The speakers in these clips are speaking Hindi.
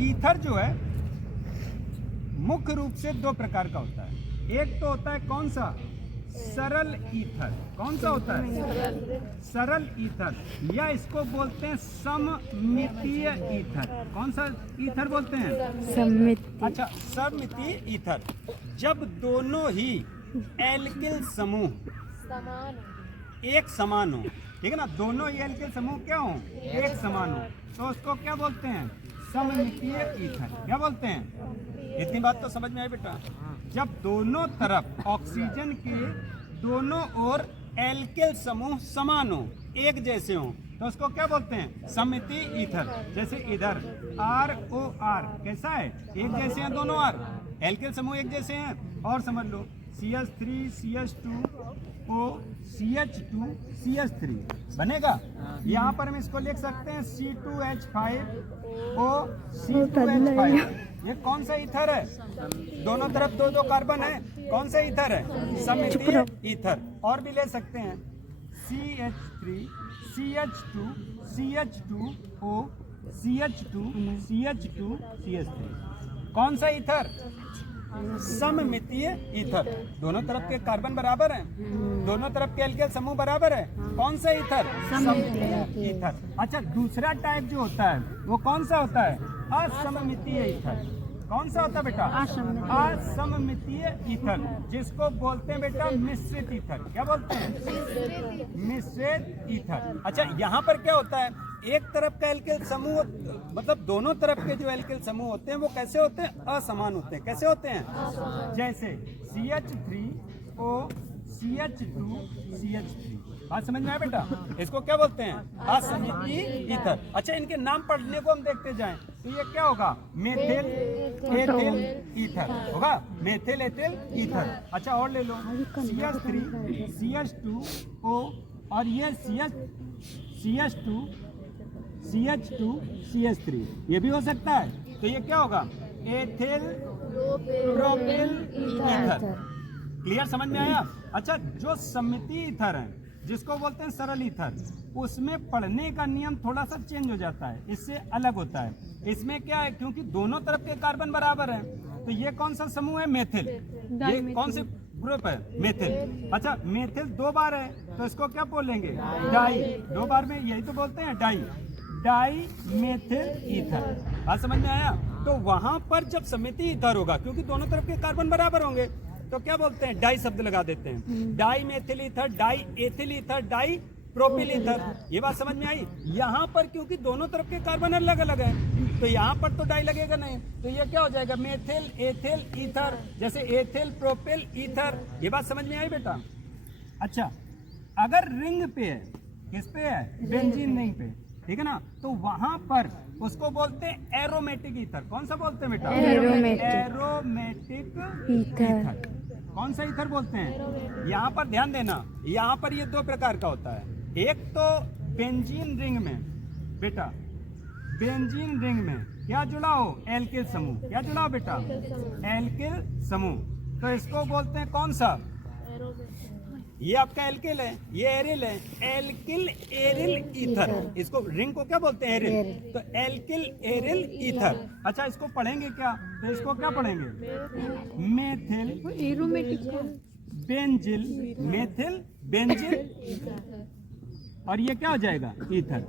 ईथर जो है मुख्य रूप से दो प्रकार का होता है। एक तो होता है कौन सा? सरल ईथर। कौन सा होता है? सरल ईथर, या इसको बोलते हैं सममितीय ईथर। कौन सा ईथर बोलते हैं? सममितीय। अच्छा, सममितीय ईथर जब दोनों ही एल्किल समूह एक समान हो, ठीक है ना, दोनों ही एल्किल समूह क्या हो? एक समान हो, तो उसको क्या बोलते हैं? सममितीय ईथर। क्या बोलते हैं? इतनी बात तो समझ में आई बेटा? जब दोनों तरफ ऑक्सीजन के दोनों ओर एल्किल समूह समान हो, एक जैसे हो, तो उसको क्या बोलते हैं? सममितीय ईथर। जैसे इधर ROR कैसा है? एक जैसे हैं दोनों R, एल्किल समूह एक जैसे हैं। और समझ लो CH3 CH2O CH2 CH3 बनेगा। यहाँ पर हम इसको लिख सकते हैं C2H5O C2H5। ये कौन सा ईथर है? दोनों तरफ दो दो कार्बन है, कौन सा ईथर है? सममितीय ईथर। और भी ले सकते हैं CH3 CH2 CH2O CH2 CH2 CH3। कौन सा ईथर? सममितीय ईथर। दोनों तरफ के कार्बन बराबर हैं, दोनों तरफ के एल्किल समूह बराबर है। कौन सा ईथर? सममितीय ईथर। अच्छा, दूसरा टाइप जो होता है वो कौन सा होता है? असममितीय ईथर। कौन सा होता है बेटा? असममितीय ईथर, जिसको बोलते हैं बेटा मिश्रित ईथर। क्या बोलते हैं? मिश्रित ईथर। अच्छा, यहाँ पर क्या होता है? एक तरफ का एल्किल समूह, मतलब दोनों तरफ के जो एल्किल समूह होते हैं वो कैसे होते हैं? असमान होते हैं। कैसे होते हैं? जैसे CH3O CH2 CH3। बात समझ में आया बेटा? इसको क्या बोलते हैं? असममितीय ईथर। अच्छा, इनके नाम पढ़ने को हम देखते जाएं तो ये क्या होगा? मेथिल एथिल ईथर होगा, मेथिल एथिल ईथर। अच्छा, और ले लो CH3 CH2O और ये CH2 CH2 CH3, ये भी हो सकता है। तो ये क्या होगा? Ethyl propyl ether. क्लियर, समझ में आया? अच्छा, जो सममितीय ईथर है जिसको बोलते हैं सरल ईथर, उसमें पढ़ने का नियम थोड़ा सा चेंज हो जाता है, इससे अलग होता है। इसमें क्या है, क्योंकि दोनों तरफ के कार्बन बराबर हैं, तो ये कौन सा समूह है? मेथिल। ये कौन से ग्रुप है? मेथिल। अच्छा, मेथिल दो बार है तो इसको क्या बोलेंगे? डाई। दो बार में यही तो बोलते हैं, डाई मेथिल ईथर। बात समझ में आया? तो वहां पर जब सममितीय ईथर होगा, क्योंकि दोनों तरफ के कार्बन बराबर होंगे, तो क्या बोलते हैं? डाई शब्द लगा देते हैं। Dimethyl ether, diethyl ether, dipropyl ether. ये बात समझ में आई? यहाँ पर क्योंकि दोनों तरफ के कार्बन अलग अलग हैं, तो यहाँ पर तो डाई लगेगा नहीं, तो ये क्या हो जाएगा? Methyl ethyl ether. जैसे एथिल प्रोपिल ईथर। ये बात समझ में आई बेटा? अच्छा, अगर रिंग पे है, किस पे है? बेंजीन रिंग पे, ठीक है ना, तो वहां पर उसको बोलते हैं एरोमेटिक ईथर। कौन सा बोलते हैं बेटा? Aromatic ether. कौन सा ईथर बोलते हैं? यहाँ पर ध्यान देना, यहाँ पर ये दो प्रकार का होता है। एक तो बेंजीन रिंग में बेटा, बेंजीन रिंग में क्या जुड़ा हो? एल्किल समूह। क्या जुड़ा हो बेटा? एल्किल समूह। तो इसको बोलते हैं कौन सा? ये आपका एल्किल है, ये एरिल है, एल्किल एरिल ईथर। इसको रिंग को क्या बोलते हैं? एरिल। तो एल्किल एरिल ईथर। अच्छा, इसको पढ़ेंगे क्या? तो इसको क्या पढ़ेंगे? मेथिल बेंजिल, मेथिल बेंजिल, और ये क्या हो जाएगा? ईथर।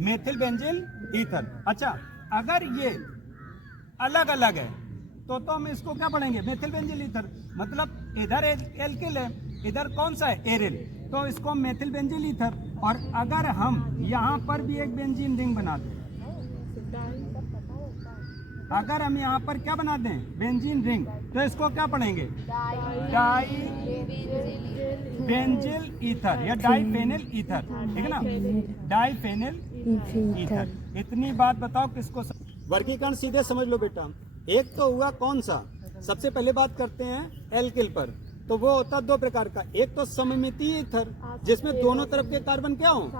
Methyl benzyl ether. अच्छा, अगर ये अलग अलग है तो हम इसको क्या पढ़ेंगे? Methyl benzyl ether. मतलब इधर एल्किल है, इधर कौन सा है? एरिल, तो इसको मेथिल बेंजिल ईथर। और अगर हम यहाँ पर भी एक बेंजीन रिंग बना दें, अगर हम यहाँ पर क्या बना दें? बेंजीन रिंग, तो इसको क्या पढ़ेंगे? डाई बेंजिल ईथर या डाईफेनिल ईथर, ठीक है ना? Diphenyl ether. इतनी बात बताओ किसको? वर्गीकरण सीधे समझ लो बेटा। एक तो हुआ कौन सा? सबसे पहले बात करते हैं एल्किल पर, तो वो होता दो प्रकार का। एक तो सममितीय ईथर, जिसमें दोनों तरफ के कार्बन क्या हो?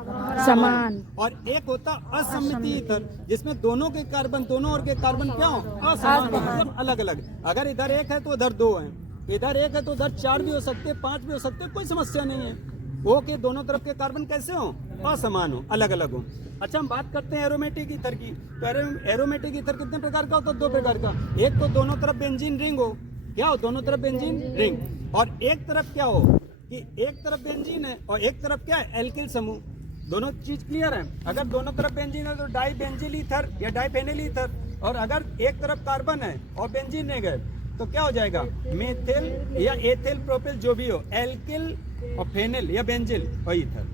समान। और एक होता असममितीय ईथर, जिसमें दोनों के कार्बन, दोनों ओर के कार्बन क्या हो? असमान, मतलब अलग अलग। अगर इधर एक है तो उधर दो है, इधर एक है तो उधर चार भी हो सकते, 5 भी हो सकते, कोई समस्या नहीं है। वो के दोनों तरफ के कार्बन कैसे हो? असमान हो, अलग अलग हो। अच्छा, हम बात करते हैं एरोमेटिक ईथर की। तो एरोमेटिक ईथर कितने प्रकार का होता है? 2 प्रकार का। एक तो दोनों तरफ बेंजीन रिंग हो, क्या हो? दोनों तरफ बेंजीन रिंग। और एक तरफ क्या हो कि एक तरफ बेंजीन है और एक तरफ क्या है? एल्किल समूह। दोनों चीज क्लियर है? अगर दोनों तरफ बेंजीन है तो डाई बेंजिल ईथर या डाइफेनिल ईथर, और अगर एक तरफ कार्बन है और बेंजीन रिंग है तो क्या हो जाएगा? मेथिल या एथिल प्रोपिल, जो भी हो, एल्किल और फेनिल या बेंजिल और ईथर।